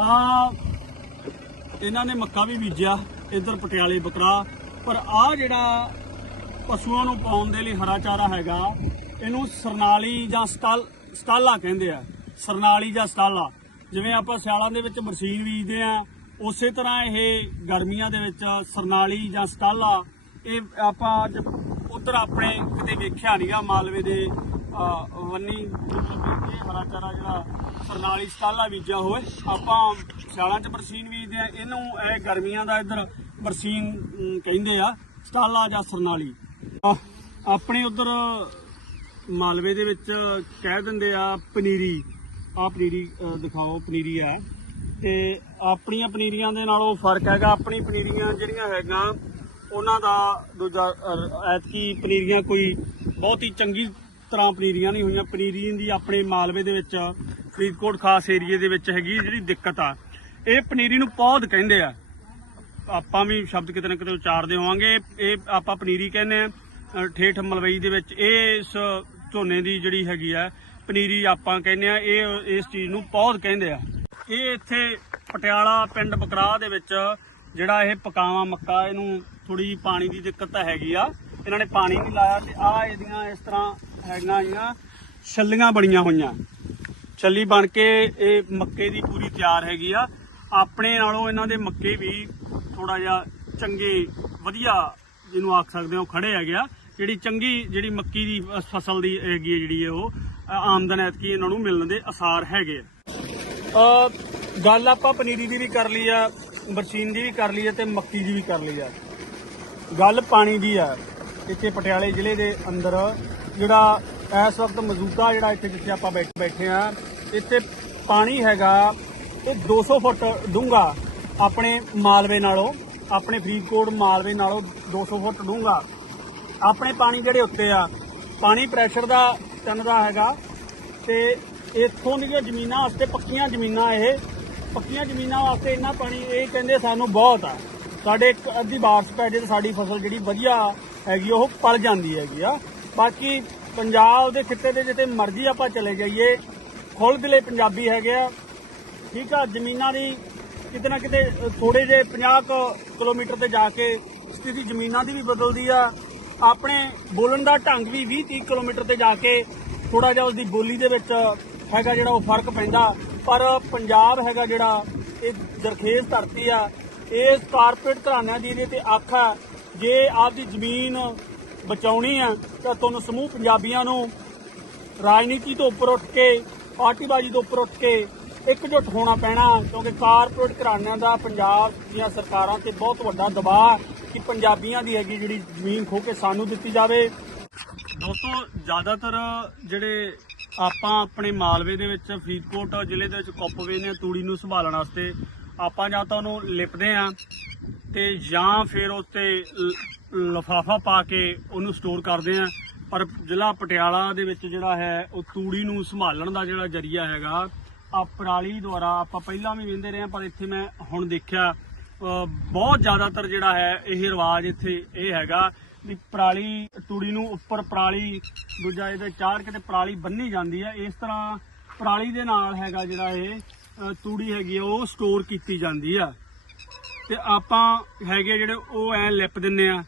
ਆ ਇਹਨਾਂ ਨੇ ਮੱਕਾ ਵੀ ਬੀਜਿਆ, ਇਧਰ ਪਟਿਆਲੇ ਬਕਰਾ। ਪਰ ਆ ਜਿਹੜਾ ਪਸ਼ੂਆਂ ਨੂੰ ਪਾਉਣ ਦੇ ਲਈ ਹਰਾ ਚਾਰਾ ਹੈਗਾ, ਇਹਨੂੰ ਸਰਨਾਲੀ ਜਾਂ ਸਟਾਲ ਸਟਾਲਾ ਕਹਿੰਦੇ ਆ। ਸਰਨਾਲੀ ਜਾਂ ਸਟਾਲਾ। ਜਿਵੇਂ ਆਪਾਂ ਸਿਆਲਾਂ ਦੇ ਵਿੱਚ ਮਰਸੀਨ ਬੀਜਦੇ ਆ, ਉਸੇ ਤਰ੍ਹਾਂ ਇਹ ਗਰਮੀਆਂ ਦੇ ਵਿੱਚ ਸਰਨਾਲੀ ਜਾਂ ਸਟਾਲਾ, ਇਹ ਆਪਾਂ ਅੱਜ ਉਧਰ ਆਪਣੇ ਕਿਤੇ ਵੇਖਿਆ ਨਹੀਂਗਾ ਮਾਲਵੇ ਦੇ ਵੰਨੀ ਹਰਾ ਚਾਰਾ ਜਿਹੜਾ ਸਰਨਾਲੀ ਸਟਾਲਾ ਬੀਜਿਆ ਹੋਵੇ। ਆਪਾਂ ਸਿਆਲਾਂ 'ਚ ਬਰਸੀਨ ਬੀਜਦੇ ਆ, ਇਹਨੂੰ ਇਹ ਗਰਮੀਆਂ ਦਾ ਇੱਧਰ ਬਰਸੀਨ ਕਹਿੰਦੇ ਆ, ਸਟਾਲਾ ਜਾਂ ਸਰਨਾਲੀ। ਆਪਣੇ ਉਧਰ ਮਾਲਵੇ ਦੇ ਵਿੱਚ ਕਹਿ ਦਿੰਦੇ ਆ ਪਨੀਰੀ। ਆ ਪਨੀਰੀ ਦਿਖਾਓ, ਪਨੀਰੀ ਆ। ਤੇ ਆਪਣੀਆਂ ਪਨੀਰੀਆਂ ਦੇ ਨਾਲੋਂ ਫ਼ਰਕ ਹੈਗਾ, ਆਪਣੀ ਪਨੀਰੀਆਂ ਜਿਹੜੀਆਂ ਹੈਗਾ ਉਹਨਾਂ ਦਾ ਦੂਜਾ ਐਤਕੀ ਪਨੀਰੀਆਂ ਕੋਈ ਬਹੁਤ ਹੀ ਚੰਗੀ ਤਰ੍ਹਾਂ ਪਨੀਰੀਆਂ ਨਹੀਂ ਹੋਈਆਂ। ਪਨੀਰੀ ਦੀ ਆਪਣੇ ਮਾਲਵੇ ਦੇ ਵਿੱਚ, ਫਰੀਦਕੋਟ ਖਾਸ ਏਰੀਏ ਦੇ ਵਿੱਚ ਹੈਗੀ ਜਿਹੜੀ ਦਿੱਕਤ ਆ। ਇਹ ਪਨੀਰੀ ਨੂੰ ਪੌਦ ਕਹਿੰਦੇ ਆ। ਆਪਾਂ ਵੀ ਸ਼ਬਦ ਕਿਤੇ ਨਾ ਕਿਤੇ ਉਚਾਰਦੇ ਹੋਵਾਂਗੇ। ਇਹ ਆਪਾਂ ਪਨੀਰੀ ਕਹਿੰਦੇ ਆ ਠੇਠ ਮਲਵਈ ਦੇ ਵਿੱਚ। ਇਹ ਇਸ ਝੋਨੇ ਦੀ ਜਿਹੜੀ ਹੈਗੀ ਆ, ਪਨੀਰੀ ਆਪਾਂ ਕਹਿੰਦੇ ਆ, ਇਹ ਇਸ ਚੀਜ਼ ਨੂੰ ਪੌਦ ਕਹਿੰਦੇ ਆ। ਇਹ ਇੱਥੇ ਪਟਿਆਲਾ ਪਿੰਡ ਬਕਰਾ ਦੇ ਵਿੱਚ ਜਿਹੜਾ ਇਹ ਪਕਾਵਾ ਮੱਕਾ, ਇਹਨੂੰ ਥੋੜੀ ਜਿਹੀ ਪਾਣੀ ਦੀ ਦਿੱਕਤ ਤਾਂ ਹੈਗੀ ਆ। ਇਹਨਾਂ ਨੇ ਪਾਣੀ ਨਹੀਂ ਲਾਇਆ ਤੇ ਆ ਇਹਦੀਆਂ ਇਸ ਤਰ੍ਹਾਂ ਹੈਗੀਆਂ ਆਈਆਂ, ਛੱਲੀਆਂ ਬਣੀਆਂ ਹੋਈਆਂ। ਛੱਲੀ ਬਣ ਕੇ ਇਹ ਮੱਕੇ ਦੀ ਪੂਰੀ ਤਿਆਰ ਹੈਗੀ ਆ। ਆਪਣੇ ਨਾਲੋਂ ਇਹਨਾਂ ਦੇ ਮੱਕੇ ਵੀ ਥੋੜਾ ਜਿਹਾ ਚੰਗੇ, ਵਧੀਆ ਜਿਹਨੂੰ ਆਖ ਸਕਦੇ ਹੋ ਖੜੇ ਹੈਗੇ ਆ। ਜਿਹੜੀ ਚੰਗੀ ਜਿਹੜੀ ਮੱਕੀ ਦੀ ਫਸਲ ਦੀ ਹੈਗੀ ਹੈ ਜਿਹੜੀ ਹੈ ਉਹ ਆਮਦਨ ਐਤਕੀ ਇਹਨਾਂ ਨੂੰ ਮਿਲਣ ਦੇ ਅਸਾਰ ਹੈਗੇ ਆ। ਗੱਲ ਆਪਾਂ ਪਨੀਰੀ ਦੀ ਵੀ ਕਰ ਲਈ ਆ ਬਰਸੀਨ ਦੀ ਵੀ ਕਰ ਲਈ ਆ ਤੇ ਮੱਕੀ ਦੀ ਵੀ ਕਰ ਲਈ ਆ। ਗੱਲ ਪਾਣੀ ਦੀ ਆ, ਇੱਥੇ ਪਟਿਆਲੇ ਜ਼ਿਲ੍ਹੇ ਦੇ ਅੰਦਰ ਜਿਹੜਾ ਇਸ ਵਕਤ ਮੌਜੂਦਾ ਜਿਹੜਾ ਇੱਥੇ ਜਿੱਥੇ ਆਪਾਂ ਬੈਠ ਬੈਠੇ ਆ ਇੱਥੇ ਪਾਣੀ ਹੈਗਾ, ਇਹ 200 ਫੁੱਟ ਡੂੰਘਾ ਆਪਣੇ ਮਾਲਵੇ ਨਾਲੋਂ, ਆਪਣੇ ਫਰੀਦਕੋਟ ਮਾਲਵੇ ਨਾਲੋਂ 200 ਫੁੱਟ ਡੂੰਗਾ ਆਪਣੇ ਪਾਣੀ ਜਿਹੜੇ ਉੱਤੇ ਆ, ਪਾਣੀ ਪ੍ਰੈਸ਼ਰ ਦਾ ਤਿੰਨ ਦਾ ਹੈਗਾ ਤੇ ਇੱਥੋਂ ਦੀਆਂ ਜ਼ਮੀਨਾਂ ਵਾਸਤੇ ਪੱਕੀਆਂ ਜ਼ਮੀਨਾਂ ਇਹ, ਪੱਕੀਆਂ ਜ਼ਮੀਨਾਂ ਵਾਸਤੇ ਇੰਨਾ ਪਾਣੀ ਇਹ ਕਹਿੰਦੇ ਸਾਨੂੰ ਬਹੁਤ ਆ। ਸਾਡੇ ਇੱਕ ਅੱਧੀ ਬਾਰਿਸ਼ ਪੈ ਜੇ ਤਾਂ ਸਾਡੀ ਫਸਲ ਜਿਹੜੀ ਵਧੀਆ ਹੈਗੀ, ਉਹ ਪਲ ਜਾਂਦੀ ਹੈਗੀ ਆ। ਬਾਕੀ ਪੰਜਾਬ ਦੇ ਖਿੱਤੇ ਦੇ ਜਿੱਥੇ ਮਰਜ਼ੀ ਆਪਾਂ ਚਲੇ ਜਾਈਏ, ਖੁੱਲ੍ਹ ਦਿਲੇ ਪੰਜਾਬੀ ਹੈਗੇ ਆ। ਠੀਕ ਆ, ਜ਼ਮੀਨਾਂ ਦੀ ਕਿਤੇ ਨਾ ਕਿਤੇ ਥੋੜੇ ਜੇ 50 ਕੁ ਕਿਲੋਮੀਟਰ ਤੇ ਜਾ ਕੇ ਸਥਿਤੀ ਜ਼ਮੀਨਾਂ ਦੀ ਵੀ ਬਦਲਦੀ ਆ। ਆਪਣੇ ਬੋਲਣ ਦਾ ਢੰਗ ਵੀ 20 30 ਕਿਲੋਮੀਟਰ ਤੇ ਜਾ ਕੇ ਥੋੜਾ ਜਿਹਾ ਉਸਦੀ ਬੋਲੀ ਦੇ ਵਿੱਚ ਹੈਗਾ ਜਿਹੜਾ ਉਹ ਫ਼ਰਕ ਪੈਂਦਾ। ਪਰ ਪੰਜਾਬ ਹੈਗਾ ਜਿਹੜਾ, ਇਹ ਜਰਖੇਜ਼ ਧਰਤੀ ਆ। ਇਸ ਕਾਰਪੋਰੇਟ ਘਰਾਣਿਆਂ ਦੀ ਇਹਦੇ ਤੇ ਅੱਖ ਆ। ਜੇ ਆਪਦੀ ਜ਼ਮੀਨ ਬਚਾਉਣੀ ਆ, ਤਾਂ ਤੁਹਾਨੂੰ ਸਮੂਹ ਪੰਜਾਬੀਆਂ ਨੂੰ ਰਾਜਨੀਤੀ ਤੋਂ ਉੱਪਰ ਉੱਠ ਕੇ, ਪਾਰਟੀਬਾਜ਼ੀ ਤੋਂ ਉੱਪਰ ਉੱਠ ਕੇ ਇਕਜੁੱਟ ਹੋਣਾ ਪੈਣਾ, ਕਿਉਂਕਿ ਕਾਰਪੋਰੇਟ ਘਰਾਣਿਆਂ ਦਾ ਪੰਜਾਬ ਦੀਆਂ ਸਰਕਾਰਾਂ ਤੇ ਬਹੁਤ ਵੱਡਾ ਦਬਾਅ ਕਿ ਪੰਜਾਬੀਆਂ ਦੀ ਹੈਗੀ ਜਿਹੜੀ ਜ਼ਮੀਨ ਖੋ ਕੇ ਸਾਨੂੰ ਦਿੱਤੀ ਜਾਵੇ। ਦੋਸਤੋ, ਜ਼ਿਆਦਾਤਰ ਜਿਹੜੇ ਆਪਾਂ ਆਪਣੇ ਮਾਲਵੇ ਦੇ ਵਿੱਚ, ਫਰੀਦਕੋਟ ਜ਼ਿਲ੍ਹੇ ਦੇ ਵਿੱਚ ਕੁੱਪਵੇ ਨੇ ਤੂੜੀ ਨੂੰ ਸੰਭਾਲਣ ਵਾਸਤੇ ਆਪਾਂ ਜਾਂ ਤਾਂ ਉਹਨੂੰ ਲਿਪਦੇ ਆ ਤੇ ਜਾਂ ਫਿਰ ਉੱਤੇ ਲਫਾਫਾ ਪਾ ਕੇ ਉਹਨੂੰ ਸਟੋਰ ਕਰਦੇ ਆ ਪਰ ਜ਼ਿਲ੍ਹਾ ਪਟਿਆਲਾ ਦੇ ਵਿੱਚ ਜਿਹੜਾ ਹੈ, ਉਹ ਤੂੜੀ ਨੂੰ ਸੰਭਾਲਣ ਦਾ ਜਿਹੜਾ ਜਰੀਆ ਹੈਗਾ ਆ ਪਰਾਲੀ ਦੁਆਰਾ ਆਪਾਂ ਪਹਿਲਾਂ ਵੀ ਵੇਂਦੇ ਰਹੇ ਆ ਪਰ ਇੱਥੇ ਮੈਂ ਹੁਣ ਦੇਖਿਆ ਬਹੁਤ ਜ਼ਿਆਦਾਤਰ ਜਿਹੜਾ ਹੈ, ਇਹ ਰਿਵਾਜ ਇੱਥੇ ਇਹ ਹੈਗਾ ਵੀ ਪਰਾਲੀ, ਤੂੜੀ ਨੂੰ ਉੱਪਰ ਪਰਾਲੀ, ਦੂਜਾ ਇਹਦੇ ਚਾੜ ਕੇ ਤੇ ਪਰਾਲੀ ਬੰਨੀ ਜਾਂਦੀ ਹੈ। ਇਸ ਤਰ੍ਹਾਂ ਪਰਾਲੀ ਦੇ ਨਾਲ ਹੈਗਾ ਜਿਹੜਾ ਇਹ ਤੂੜੀ ਹੈਗੀ ਆ, ਉਹ ਸਟੋਰ ਕੀਤੀ ਜਾਂਦੀ ਆ। ਤੇ ਆਪਾਂ ਹੈਗੇ ਜਿਹੜੇ ਉਹ ਐ ਲਿਪ ਦਿੰਨੇ ਆ।